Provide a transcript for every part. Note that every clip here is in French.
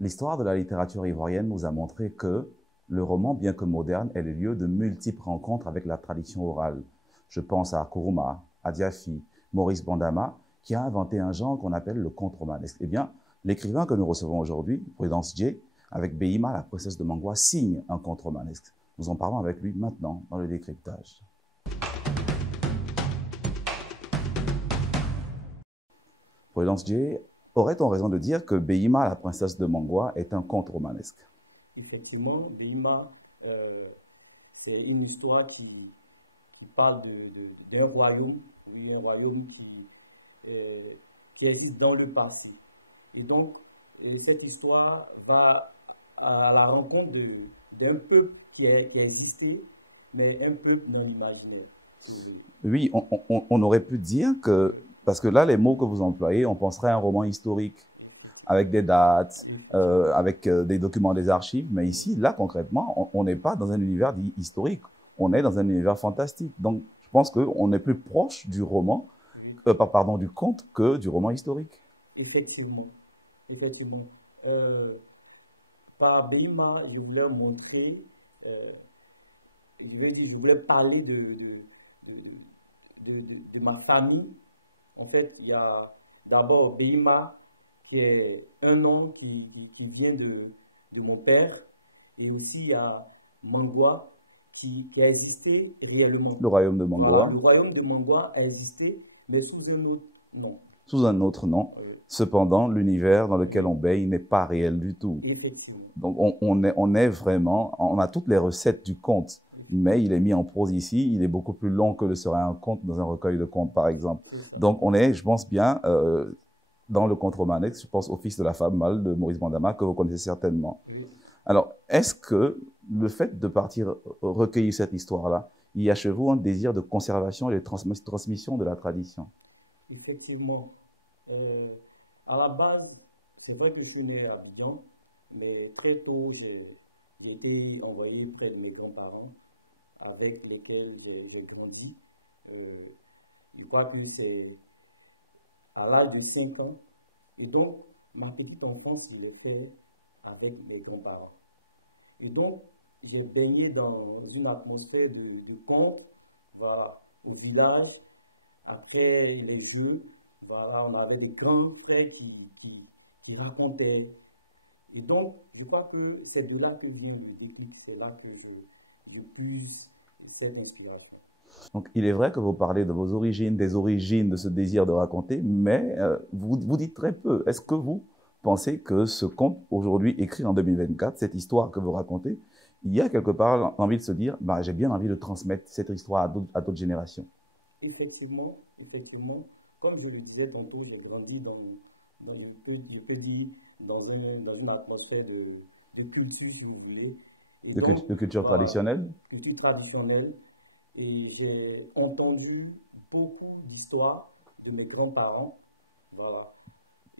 L'histoire de la littérature ivoirienne nous a montré que le roman, bien que moderne, est le lieu de multiples rencontres avec la tradition orale. Je pense à Kourouma, à Diafi, Maurice Bandama, qui a inventé un genre qu'on appelle le conte romanesque. Eh bien, l'écrivain que nous recevons aujourd'hui, Prudence J, avec Behima, la princesse de Mangwa, signe un conte romanesque. Nous en parlons avec lui maintenant dans le décryptage. Prudence J, aurait-on raison de dire que Behima, la princesse de Mangwa, est un conte romanesque? Effectivement, Behima, c'est une histoire qui parle d'un royaume, un royaume qui existe dans le passé. Et donc, cette histoire va à la rencontre d'un peuple qui existait, mais un peuple non imaginaire. Oui, on aurait pu dire que, parce que là, les mots que vous employez, on penserait à un roman historique, avec des dates, avec des documents des archives, mais ici, là, concrètement, on n'est pas dans un univers historique, on est dans un univers fantastique. Donc, je pense qu'on est plus proche du roman, pardon, du conte que du roman historique. Effectivement, effectivement. Par Behima, je voulais montrer, je voulais parler de ma famille. En fait, il y a d'abord Behima, qui est un nom qui vient de mon père, et aussi il y a Mangwa, qui a existé réellement. Le royaume de Mangwa. Voilà, le royaume de Mangwa a existé, mais sous un autre nom. Sous un autre nom. Cependant, l'univers dans lequel on baigne n'est pas réel du tout. Effectivement. Donc, on est vraiment, on a toutes les recettes du conte, mais il est mis en prose ici, il est beaucoup plus long que le serait un conte dans un recueil de contes, par exemple. Donc, on est, je pense bien, dans le conte romanesque, je pense au Fils de la femme mâle de Maurice Bandama, que vous connaissez certainement. Alors, est-ce que le fait de partir recueillir cette histoire-là, il y a chez vous un désir de conservation et de transmission de la tradition? Effectivement. À la base, c'est vrai que je suis né à Abidjan, mais très tôt, j'ai été envoyé près de mes grands-parents avec lesquels j'ai grandi. Je crois que c'est à l'âge de 5 ans. Et donc, ma petite enfance, je l'ai fait avec mes grands-parents. Et donc, j'ai baigné dans une atmosphère de conte, voilà, au village, après les yeux. Voilà, on avait des grands frères qui racontaient. Et donc, je crois que c'est de là que vient le déclic, c'est là que je puise cette inspiration. Donc, il est vrai que vous parlez de vos origines, des origines de ce désir de raconter, mais vous dites très peu. Est-ce que vous pensez que ce conte, aujourd'hui écrit en 2024, cette histoire que vous racontez, il y a quelque part envie de se dire, bah, j'ai bien envie de transmettre cette histoire à d'autres générations? Effectivement, effectivement. Comme je le disais tantôt, j'ai grandi dans une atmosphère de culture, si vous voulez. De culture traditionnelle? Culture traditionnelle. Et j'ai entendu beaucoup d'histoires de mes grands-parents. Voilà.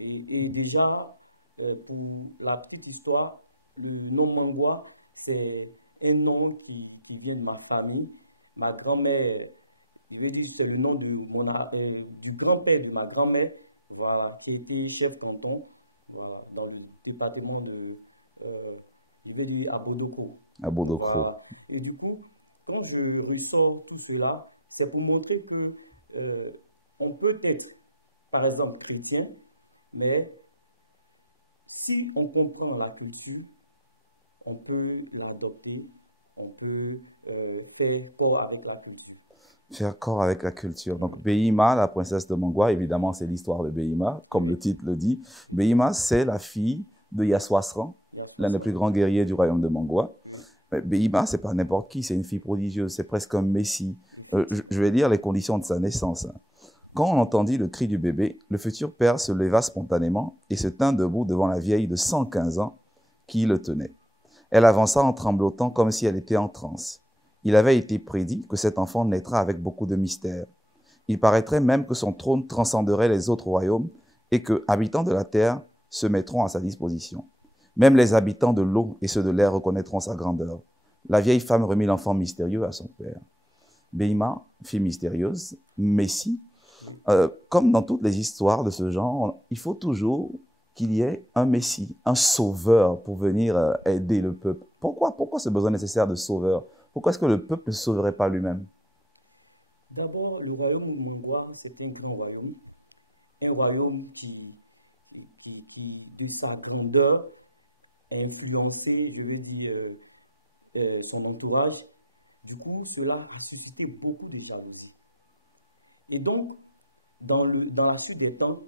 Et déjà, pour la petite histoire, le nom Mangwa, c'est un nom qui vient de ma famille. Ma grand-mère, je vais dire, c'est le nom du grand-père de ma grand-mère, voilà, qui était chef canton, voilà, dans le département je vais dire, à Bodoko. À Bodoko. Voilà. Et du coup, quand je ressors tout cela, c'est pour montrer que on peut être, par exemple, chrétien, mais si on comprend la culture, on peut l'adopter, on peut faire corps avec la culture. Faire corps avec la culture. Donc, Behima, la princesse de Mangwa, évidemment, c'est l'histoire de Behima, comme le titre le dit. Behima, c'est la fille de Yassouasran, l'un des plus grands guerriers du royaume de Mangwa. Mais Behima, c'est pas n'importe qui, c'est une fille prodigieuse, c'est presque un messie. Je vais lire les conditions de sa naissance. Quand on entendit le cri du bébé, le futur père se leva spontanément et se tint debout devant la vieille de 115 ans qui le tenait. Elle avança en tremblotant comme si elle était en transe. Il avait été prédit que cet enfant naîtra avec beaucoup de mystère. Il paraîtrait même que son trône transcenderait les autres royaumes et que, habitants de la terre, se mettront à sa disposition. Même les habitants de l'eau et ceux de l'air reconnaîtront sa grandeur. La vieille femme remit l'enfant mystérieux à son père. Behima, fille mystérieuse, Messie, comme dans toutes les histoires de ce genre, il faut toujours qu'il y ait un Messie, un sauveur pour venir aider le peuple. Pourquoi ce besoin nécessaire de sauveur? Pourquoi est-ce que le peuple ne se sauverait pas lui-même? D'abord, le royaume de Mongwa, c'est un royaume de sa grandeur, a influencé, je veux dire, son entourage. Du coup, cela a suscité beaucoup de jalousie. Et donc, dans la suite des temps,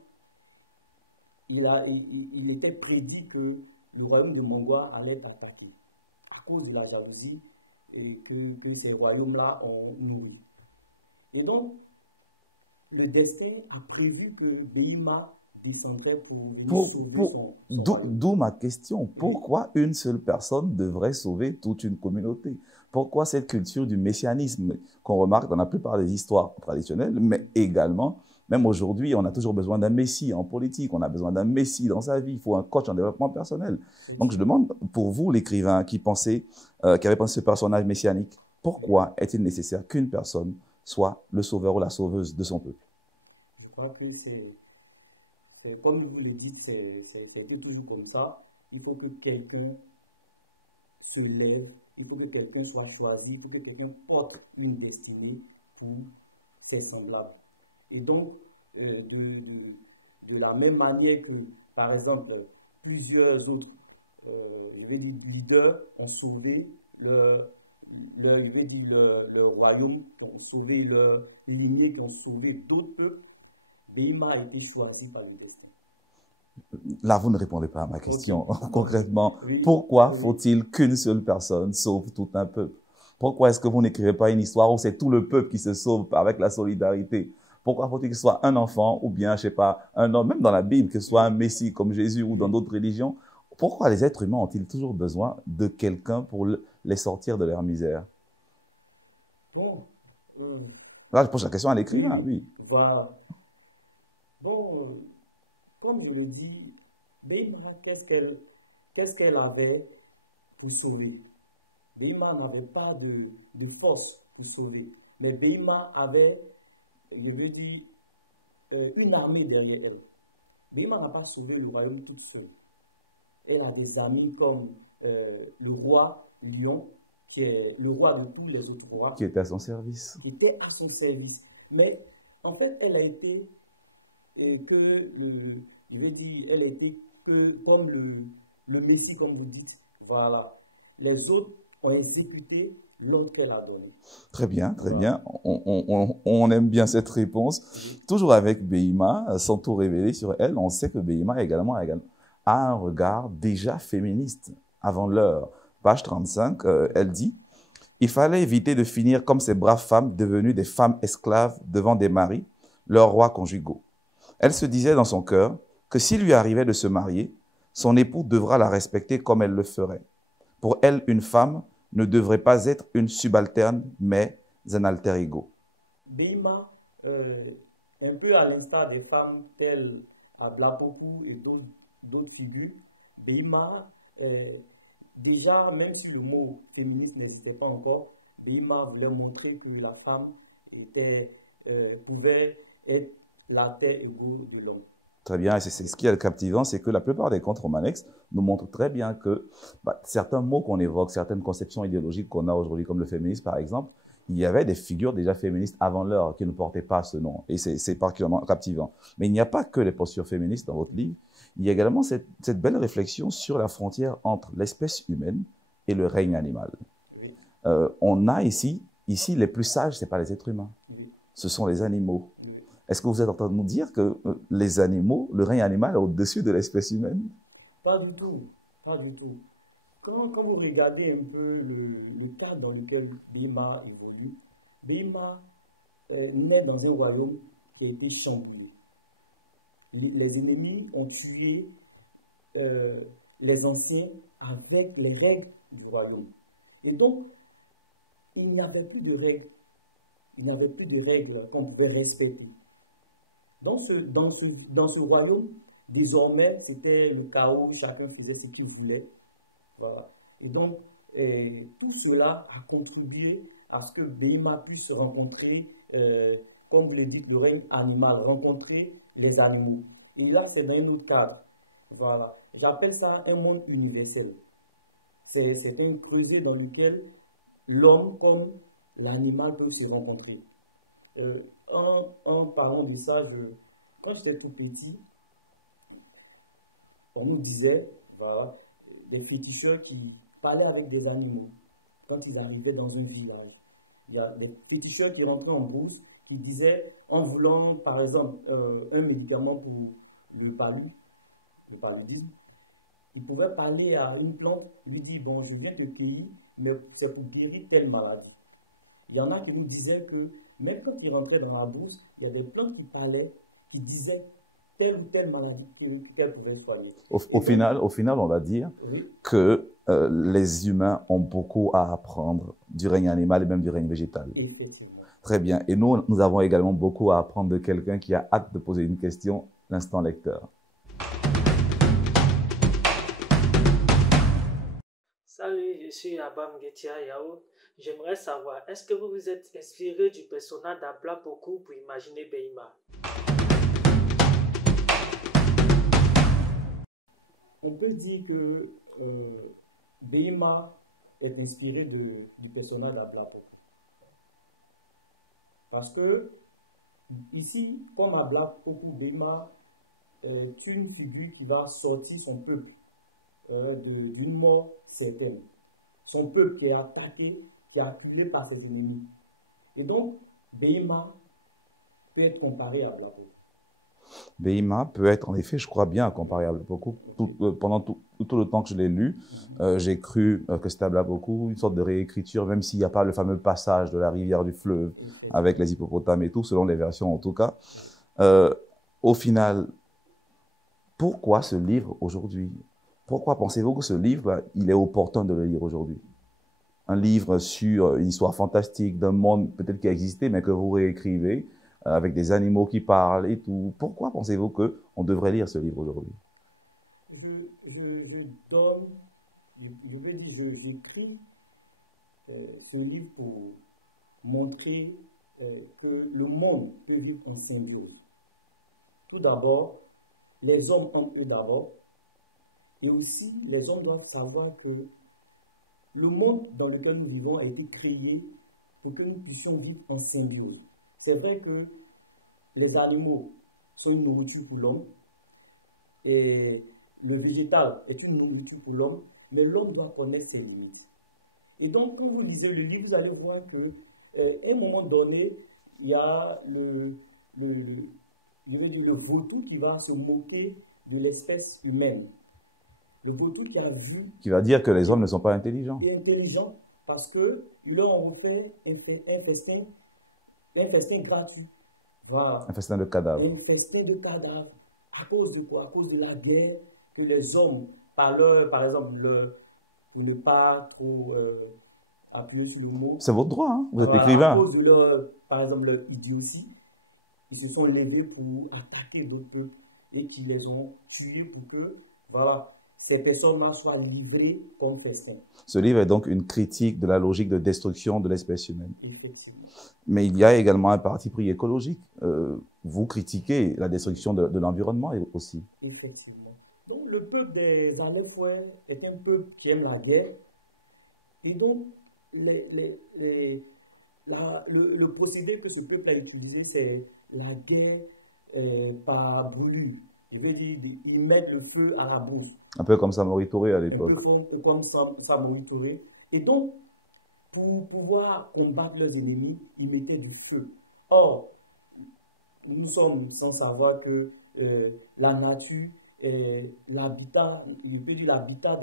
il était prédit que le royaume de Mongwa allait attaquer à cause de la jalousie que ces royaumes-là ont nourri. Et donc, le destin a prévu que Behima descendrait pour sauver son D'où ma question. Pourquoi une seule personne devrait sauver toute une communauté? Pourquoi cette culture du messianisme qu'on remarque dans la plupart des histoires traditionnelles, mais également, même aujourd'hui, on a toujours besoin d'un messie en politique, on a besoin d'un messie dans sa vie, il faut un coach en développement personnel. Donc je demande, pour vous, l'écrivain qui avait pensé ce personnage messianique, pourquoi est-il nécessaire qu'une personne soit le sauveur ou la sauveuse de son peuple? Je crois que comme vous le dites, c'est toujours comme ça. Il faut que quelqu'un se lève, il faut que quelqu'un soit choisi, il faut que quelqu'un porte une destinée pour ses semblables. Et donc, de la même manière que, par exemple, plusieurs autres leaders ont sauvé le royaume, qui ont sauvé leur lignée, qui ont sauvé d'autres peuples, Behima a été choisi par le destin. Là, vous ne répondez pas à ma question. Concrètement, Oui. pourquoi faut-il qu'une seule personne sauve tout un peuple? Pourquoi est-ce que vous n'écrivez pas une histoire où c'est tout le peuple qui se sauve avec la solidarité? Pourquoi faut-il que ce soit un enfant ou bien, je sais pas, un homme, même dans la Bible, que ce soit un Messie comme Jésus ou dans d'autres religions? Pourquoi les êtres humains ont-ils toujours besoin de quelqu'un pour les sortir de leur misère? Bon, Là, je pose la question à l'écrivain, oui. Bon, comme je le dis, Behima, qu'est-ce qu'elle avait pour sauver? Behima n'avait pas de force pour sauver. Mais Behima avait, je veux dire, une armée derrière elle. Behima n'a pas sauvé le royaume toute seule. Elle a des amis comme le roi Lion, qui est le roi de tous les autres rois. Qui était à son service. Qui était à son service. Mais en fait, elle a été comme le Messie, comme vous dites. Voilà. Les autres ont exécuté l'ordre qu'elle a donné. Très bien, très bien. On aime bien cette réponse. Toujours avec Behima, sans tout révéler sur elle, on sait que Behima également a un regard déjà féministe avant l'heure. Page 35, elle dit « Il fallait éviter de finir comme ces braves femmes devenues des femmes esclaves devant des maris, leurs rois conjugaux. Elle se disait dans son cœur que s'il lui arrivait de se marier, son époux devra la respecter comme elle le ferait. Pour elle, une femme ne devrait pas être une subalterne, mais un alter ego. » Behima, un peu à l'instar des femmes telles Adlapoku et d'autres figures, Behima, déjà, même si le mot féministe n'existait pas encore, Behima voulait montrer que la femme pouvait être l'alter ego de l'homme. Très bien, et c'est ce qui est captivant, c'est que la plupart des contes romanesques nous montrent très bien que certains mots qu'on évoque, certaines conceptions idéologiques qu'on a aujourd'hui, comme le féminisme par exemple, il y avait des figures déjà féministes avant l'heure qui ne portaient pas ce nom, et c'est particulièrement captivant. Mais il n'y a pas que les postures féministes dans votre livre, il y a également cette belle réflexion sur la frontière entre l'espèce humaine et le règne animal. On a ici les plus sages, ce n'est pas les êtres humains, ce sont les animaux. Est-ce que vous êtes en train de nous dire que les animaux, le règne animal est au-dessus de l'espèce humaine? Pas du tout, pas du tout. Quand vous regardez un peu le cadre dans lequel Behima évolue, Behima naît dans un royaume qui a été chamboulé. Les ennemis ont tué les anciens avec les règles du royaume. Et donc, il n'y avait plus de règles. Il n'y avait plus de règles qu'on pouvait respecter. Dans ce royaume, désormais, c'était le chaos, chacun faisait ce qu'il voulait. Voilà. Et donc, tout cela a contribué à ce que Behima puisse rencontrer, comme vous le dites, le règne animal, rencontrer les animaux. Et là, c'est dans un autre cadre. Voilà. J'appelle ça un monde universel. C'est un creuset dans lequel l'homme comme l'animal peuvent se rencontrer. En parlant de ça, quand j'étais tout petit, on nous disait, voilà, des féticheurs qui parlaient avec des animaux quand ils arrivaient dans un village. Il y a des féticheurs qui rentraient en bourse, qui disaient, en voulant, par exemple, un médicament pour le paludisme, ils pouvaient parler à une plante, lui dire, bon, je viens de cueillir, mais c'est pour guérir telle maladie. Il y en a qui nous disaient que, même quand ils rentraient dans la bourse, il y a des plantes qui parlaient, qui disaient telle ou telle maladie qu'elles pouvaient soigner. Au final, on va dire oui, que les humains ont beaucoup à apprendre du règne animal et même du règne végétal. effectivement. Très bien. Et nous avons également beaucoup à apprendre de quelqu'un qui a hâte de poser une question, l'instant lecteur. Salut, je suis Abam Getia Yao. J'aimerais savoir, est-ce que vous vous êtes inspiré du personnage d'Abla Poku pour imaginer Behima? On peut dire que Behima est inspiré du personnage d'Abla Poku. Parce que, ici, comme Abla Poku, Behima est une figure qui va sortir son peuple d'une mort certaine. Son peuple qui est attaqué, qui est acculé par ses ennemis. Et donc, Behima peut être comparé à Abla Poku. Behima peut être, en effet, je crois bien, comparable beaucoup. Pendant tout le temps que je l'ai lu, j'ai cru que c'était beaucoup une sorte de réécriture, même s'il n'y a pas le fameux passage de la rivière du fleuve avec les hippopotames et tout, selon les versions en tout cas. Au final, pourquoi ce livre aujourd'hui? Pourquoi pensez-vous que ce livre, il est opportun de le lire aujourd'hui? Un livre sur une histoire fantastique d'un monde peut-être qui a existé, mais que vous réécrivez, avec des animaux qui parlent et tout. Pourquoi pensez-vous qu'on devrait lire ce livre aujourd'hui? J'écris ce livre pour montrer que le monde peut vivre en symbiose. Tout d'abord, les hommes entre eux d'abord, et aussi les hommes doivent savoir que le monde dans lequel nous vivons a été créé pour que nous puissions vivre en symbiose. C'est vrai que les animaux sont une nourriture pour l'homme et le végétal est une nourriture pour l'homme, mais l'homme doit connaître ses limites. Et donc, quand vous lisez le livre, vous allez voir qu'à un moment donné, il y a le vautour qui va se moquer de l'espèce humaine. Le vautour qui a vu... Qui va dire que les hommes ne sont pas intelligents. Il est intelligent parce qu'ils leur ont fait un festin gratuit. Voilà. Un festin de cadavres. Un festin de cadavres. À cause de quoi? À cause de la guerre que les hommes, par exemple, pour ne pas trop appuyer sur le mot. C'est votre droit, hein? Vous êtes voilà, écrivain. À cause de leur, par exemple, leur idiotie, ils se sont levés pour attaquer d'autres peuples et qui les ont tués pour que, voilà, ces personnes-là soient livrées comme festin. Ce livre est donc une critique de la logique de destruction de l'espèce humaine. Effectivement. Mais il y a également un parti pris écologique. Vous critiquez la destruction de l'environnement aussi. Effectivement. Donc, le peuple des Alepouais est un peuple qui aime la guerre. Et donc, le procédé que ce peuple a utilisé, c'est la guerre par brûlure. Je veux dire, ils mettent le feu à la bouffe. Un peu comme Samori Touré à l'époque. Un peu comme Samori Touré. Et donc, pour pouvoir combattre leurs ennemis, ils mettaient du feu. Or, nous sommes sans savoir que la nature est l'habitat, il peut dire l'habitat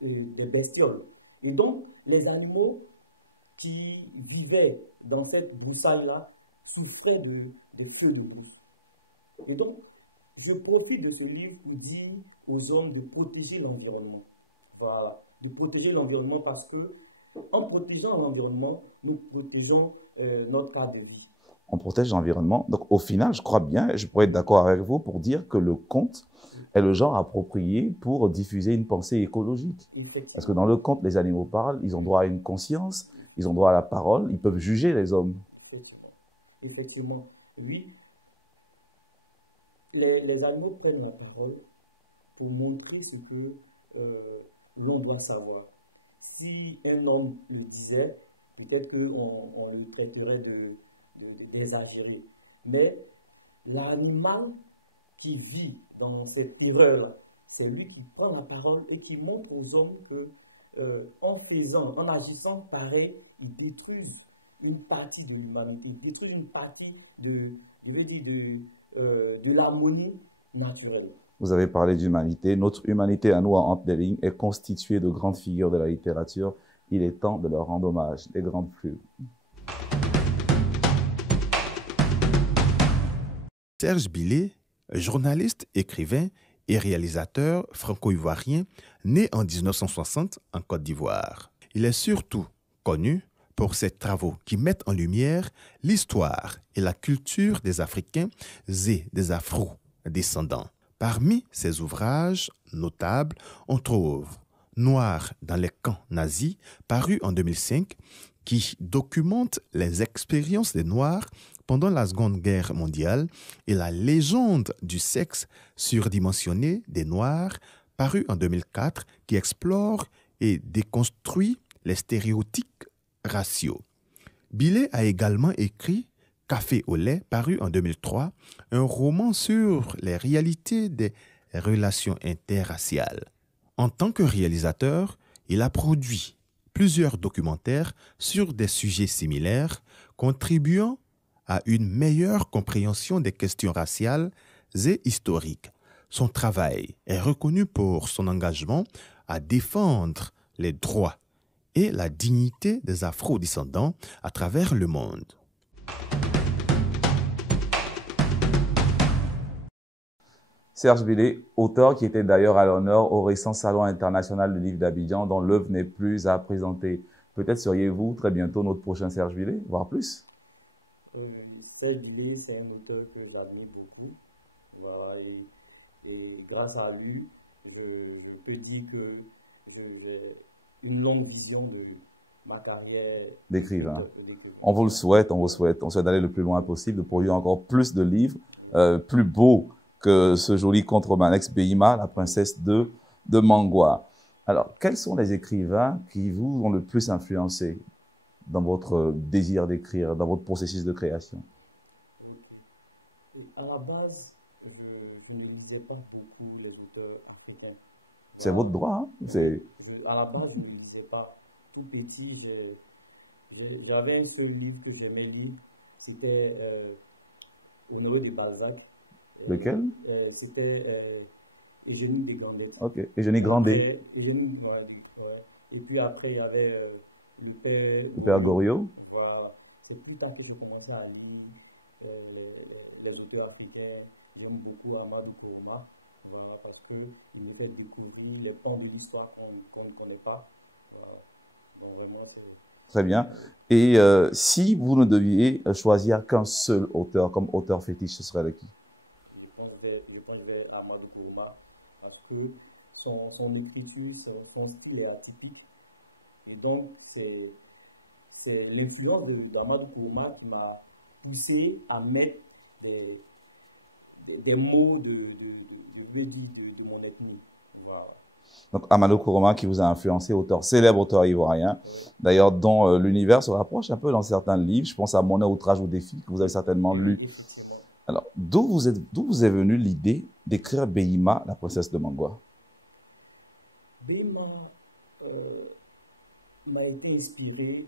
des bestioles. Et donc, les animaux qui vivaient dans cette broussaille-là souffraient de feu de bouffe. Et donc, je profite de ce livre pour dire aux hommes de protéger l'environnement. Voilà, de protéger l'environnement parce que, en protégeant l'environnement, nous protégeons notre cadre de vie. On protège l'environnement. Donc, au final, je crois bien, je pourrais être d'accord avec vous pour dire que le conte est le genre approprié pour diffuser une pensée écologique. Parce que dans le conte, les animaux parlent, ils ont droit à une conscience, ils ont droit à la parole, ils peuvent juger les hommes. Effectivement. Oui. les animaux prennent la parole pour montrer ce que l'on doit savoir. Si un homme le disait, peut-être qu'on le traiterait d'exagéré. Mais l'animal qui vit dans cette terreur-là, c'est lui qui prend la parole et qui montre aux hommes que, en agissant pareil, ils détruisent une partie de l'humanité, ils détruisent une partie de l'harmonie naturelle. Vous avez parlé d'humanité. Notre humanité à nous, entre les lignes, est constituée de grandes figures de la littérature. Il est temps de leur rendre hommage, les grandes plumes. Serge Bilé, journaliste, écrivain et réalisateur franco-ivoirien, né en 1960 en Côte d'Ivoire. Il est surtout connu pour ses travaux qui mettent en lumière l'histoire et la culture des Africains et des Afro-descendants. Parmi ses ouvrages notables, on trouve Noir dans les camps nazis, paru en 2005, qui documente les expériences des Noirs pendant la Seconde Guerre mondiale, et La légende du sexe surdimensionné des Noirs, paru en 2004, qui explore et déconstruit les stéréotypes raciaux. Bilé a également écrit Café au lait, paru en 2003, un roman sur les réalités des relations interraciales. En tant que réalisateur, il a produit plusieurs documentaires sur des sujets similaires, contribuant à une meilleure compréhension des questions raciales et historiques. Son travail est reconnu pour son engagement à défendre les droits et la dignité des Afro-descendants à travers le monde. Serge Bilé, auteur qui était d'ailleurs à l'honneur au récent Salon international du livre d'Abidjan, dont l'œuvre n'est plus à présenter. Peut-être seriez-vous très bientôt notre prochain Serge Bilé, voire plus. Serge Bilé, c'est un auteur que j'admire beaucoup. Voilà, et grâce à lui, je peux dire que j'ai une longue vision de ma carrière d'écrivain. On vous le souhaite, on vous souhaite. On souhaite d'aller le plus loin possible, de produire encore plus de livres, plus beaux que ce joli contre-Manex Béima, la princesse de Mangwa. Alors, quels sont les écrivains qui vous ont le plus influencé dans votre désir d'écrire, dans votre processus de création? À la base, je ne lisais pas beaucoup les auteurs africains. C'est votre droit, hein? À la base, je ne lisais pas. Tout petit, j'avais un seul livre que j'aimais lire, c'était Honoré de Balzac. Lequel? C'était Eugénie de Grandet. Ok, Eugénie Grandet. Eugénie Grandet. Et puis après, il y avait le père Goriot. Voilà. C'est plus tard que j'ai commencé à lire les auteurs africains. J'aime beaucoup Amadou Kourouma. Voilà, parce qu'il me fait découvrir les pans de l'histoire qu'on ne connaît pas. Voilà. Donc vraiment, c'est... Très bien. Et si vous ne deviez choisir qu'un seul auteur comme auteur fétiche, ce serait de qui? Je vais à Amadou Kourouma parce que son écriture, son style est atypique. Et donc, c'est l'influence d'Amadou Kourouma qui m'a poussé à mettre des mots de mon ethnie. Voilà. Donc, Amadou Kourouma qui vous a influencé, célèbre auteur ivoirien, d'ailleurs dont l'univers se rapproche un peu dans certains livres. Je pense à Monnaie, Outrage ou Défi, que vous avez certainement lu. Alors, d'où vous est venue l'idée d'écrire Béima, la princesse de Mangwa? Béima m'a été inspiré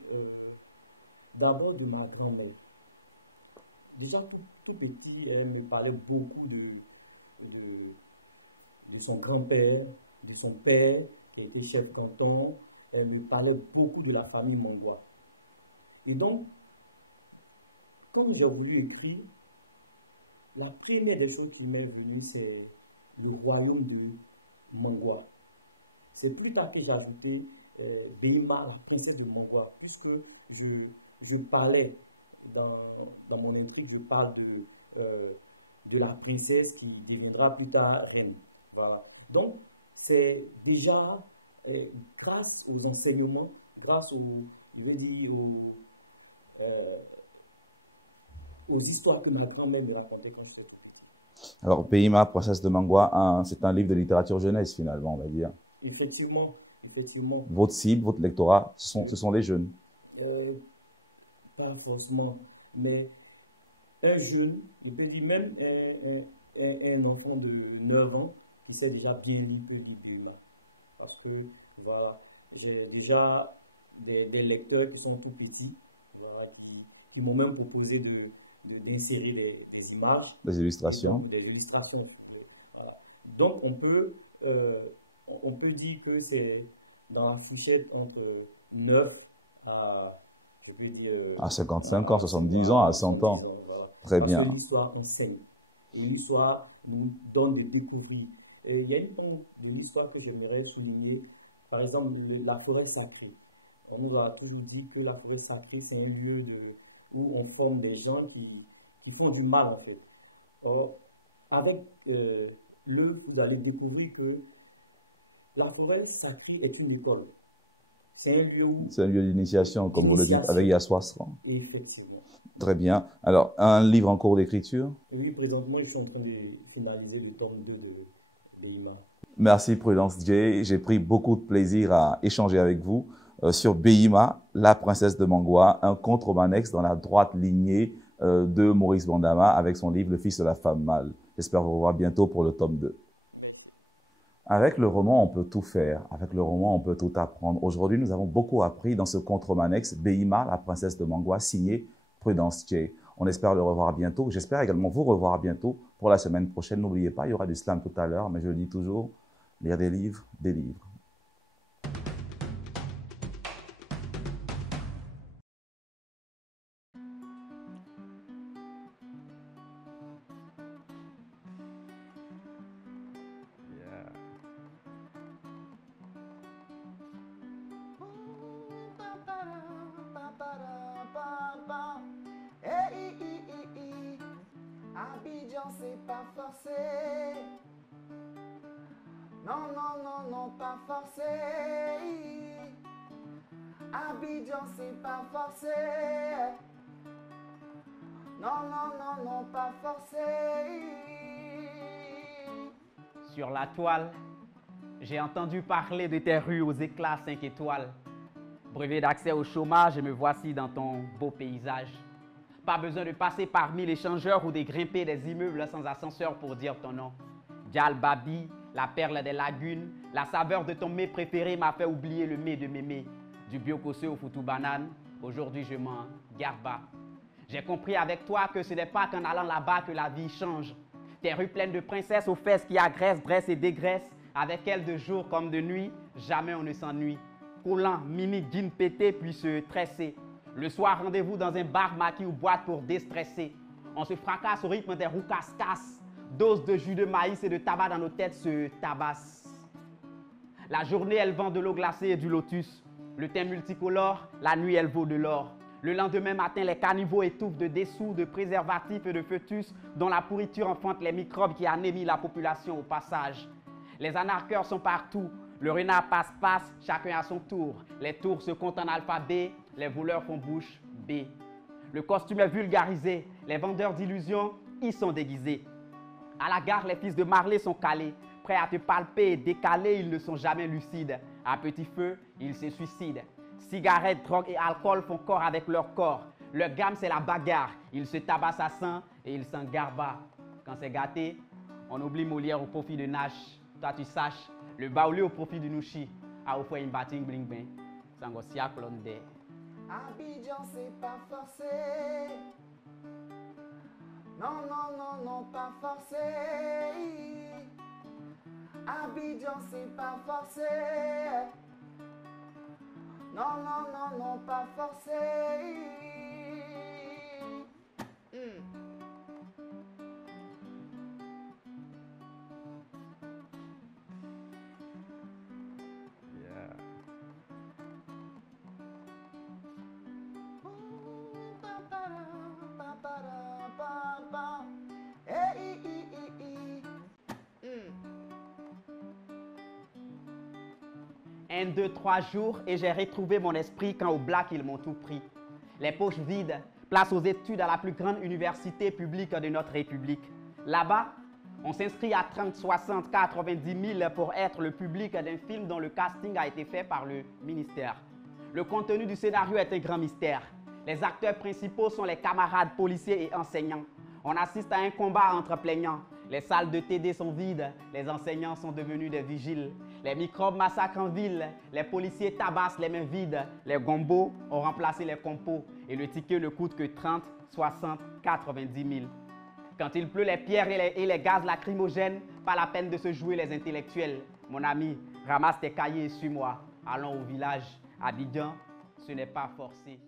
d'abord de ma grand-mère. Déjà tout petit, elle me parlait beaucoup de son grand-père, de son père, qui était chef canton. Elle me parlait beaucoup de la famille Mangwa. Et donc, quand j'ai voulu écrire, la première des choses qui m'est venue, c'est le royaume de Mangwa. C'est plus tard que j'ai ajouté Béima, la princesse de Mangwa, puisque je parlais dans mon intrigue, je parle de la princesse qui deviendra plus tard reine. Voilà. Donc, c'est déjà grâce aux enseignements, grâce aux histoires que ma grand-mère me racontait quand j'étais petit. Alors, Beima, Princesse de Mangwa, c'est un livre de littérature jeunesse, finalement, on va dire. Effectivement, effectivement. Votre cible, votre lectorat, ce sont les jeunes. Pas forcément, mais un jeune, je peux dire même un enfant de 9 ans qui sait déjà bien lire pour lire Beima. Parce que voilà, j'ai déjà des lecteurs qui sont tout petits, voilà, qui m'ont même proposé d'insérer des images. Des illustrations. Des illustrations. Voilà. Donc, on peut dire que c'est dans la fourchette entre 9 à, je peux dire, à 55 ans, 70 ans, à 100 ans. Voilà. Très Parce bien. que l'histoire enseigne. Et l'histoire nous donne des découvertes. Il y a une forme de l'histoire que j'aimerais souligner. Par exemple, la forêt sacrée. On nous a toujours dit que la forêt sacrée, c'est un lieu où on forme des gens qui font du mal, en fait. Or, avec vous allez découvrir que la forêt sacrée est une école. C'est un lieu où... C'est un lieu d'initiation, comme vous le dites, avec Yaswasran. Effectivement. Très bien. Alors, un livre en cours d'écriture? Oui, présentement, je suis en train de finaliser le tome 2 de Beima. Merci Prudence J. J'ai pris beaucoup de plaisir à échanger avec vous sur Beima, la princesse de Mangwa, un conte romanesque dans la droite lignée de Maurice Bandama avec son livre Le fils de la femme mâle. J'espère vous revoir bientôt pour le tome 2. Avec le roman, on peut tout faire. Avec le roman, on peut tout apprendre. Aujourd'hui, nous avons beaucoup appris dans ce conte romanesque Beima, la princesse de Mangwa, signé Prudence J. On espère le revoir bientôt. J'espère également vous revoir bientôt pour la semaine prochaine. N'oubliez pas, il y aura du slam tout à l'heure, mais je le dis toujours, lire des livres, des livres. Abidjan, c'est pas forcé. Non, non, non, non, pas forcé. Abidjan, c'est pas forcé. Non, non, non, non, pas forcé. Sur la toile, j'ai entendu parler de tes rues aux éclats 5 étoiles. Brevet d'accès au chômage, me voici dans ton beau paysage. Pas besoin de passer parmi les changeurs ou de grimper des immeubles sans ascenseur pour dire ton nom. Djal Babi, la perle des lagunes, la saveur de ton mets préféré m'a fait oublier le mets de mémé. Du biokosé au foutou banane, aujourd'hui je m'en garba. J'ai compris avec toi que ce n'est pas qu'en allant là-bas que la vie change. Tes rues pleines de princesses aux fesses qui agressent, dressent et dégraissent, avec elles de jour comme de nuit, jamais on ne s'ennuie. Collant, mini, jean pété puis se tresser. Le soir, rendez-vous dans un bar maquis ou boîte pour déstresser. On se fracasse au rythme des roues casse-casse. Dose de jus de maïs et de tabac dans nos têtes se tabassent. La journée, elle vend de l'eau glacée et du lotus. Le teint multicolore, la nuit, elle vaut de l'or. Le lendemain matin, les caniveaux étouffent de dessous, de préservatifs et de fœtus dont la pourriture enfante les microbes qui anémient la population au passage. Les anarcheurs sont partout. Le renard passe-passe, chacun à son tour. Les tours se comptent en alphabet, les voleurs font bouche B. Le costume est vulgarisé, les vendeurs d'illusions y sont déguisés. À la gare, les fils de Marley sont calés, prêts à te palper et décaler, ils ne sont jamais lucides. À petit feu, ils se suicident. Cigarettes, drogue et alcool font corps avec leur corps. Leur gamme, c'est la bagarre. Ils se tabassent à sang et ils s'en garbent. Quand c'est gâté, on oublie Molière au profit de Nash. Toi, tu saches, le baoulé au profit du Nouchi. A au une batting bling bling. Sangosia Klonde. Abidjan, c'est pas forcé. Non, non, non, non, pas forcé. Abidjan, c'est pas forcé. Non, non, non, non, pas forcé. Un, deux, 3 jours et j'ai retrouvé mon esprit quand au black ils m'ont tout pris. Les poches vides, place aux études à la plus grande université publique de notre République. Là-bas, On s'inscrit à 30, 60, 90 000 pour être le public d'un film dont le casting a été fait par le ministère. Le contenu du scénario est un grand mystère. Les acteurs principaux sont les camarades policiers et enseignants. On assiste à un combat entre plaignants. Les salles de TD sont vides, les enseignants sont devenus des vigiles. Les microbes massacrent en ville, les policiers tabassent les mains vides. Les gombos ont remplacé les compos et le ticket ne coûte que 30, 60, 90 000. Quand il pleut les pierres et les gaz lacrymogènes, pas la peine de se jouer les intellectuels. Mon ami, ramasse tes cahiers et suis-moi. Allons au village. Abidjan, ce n'est pas forcé.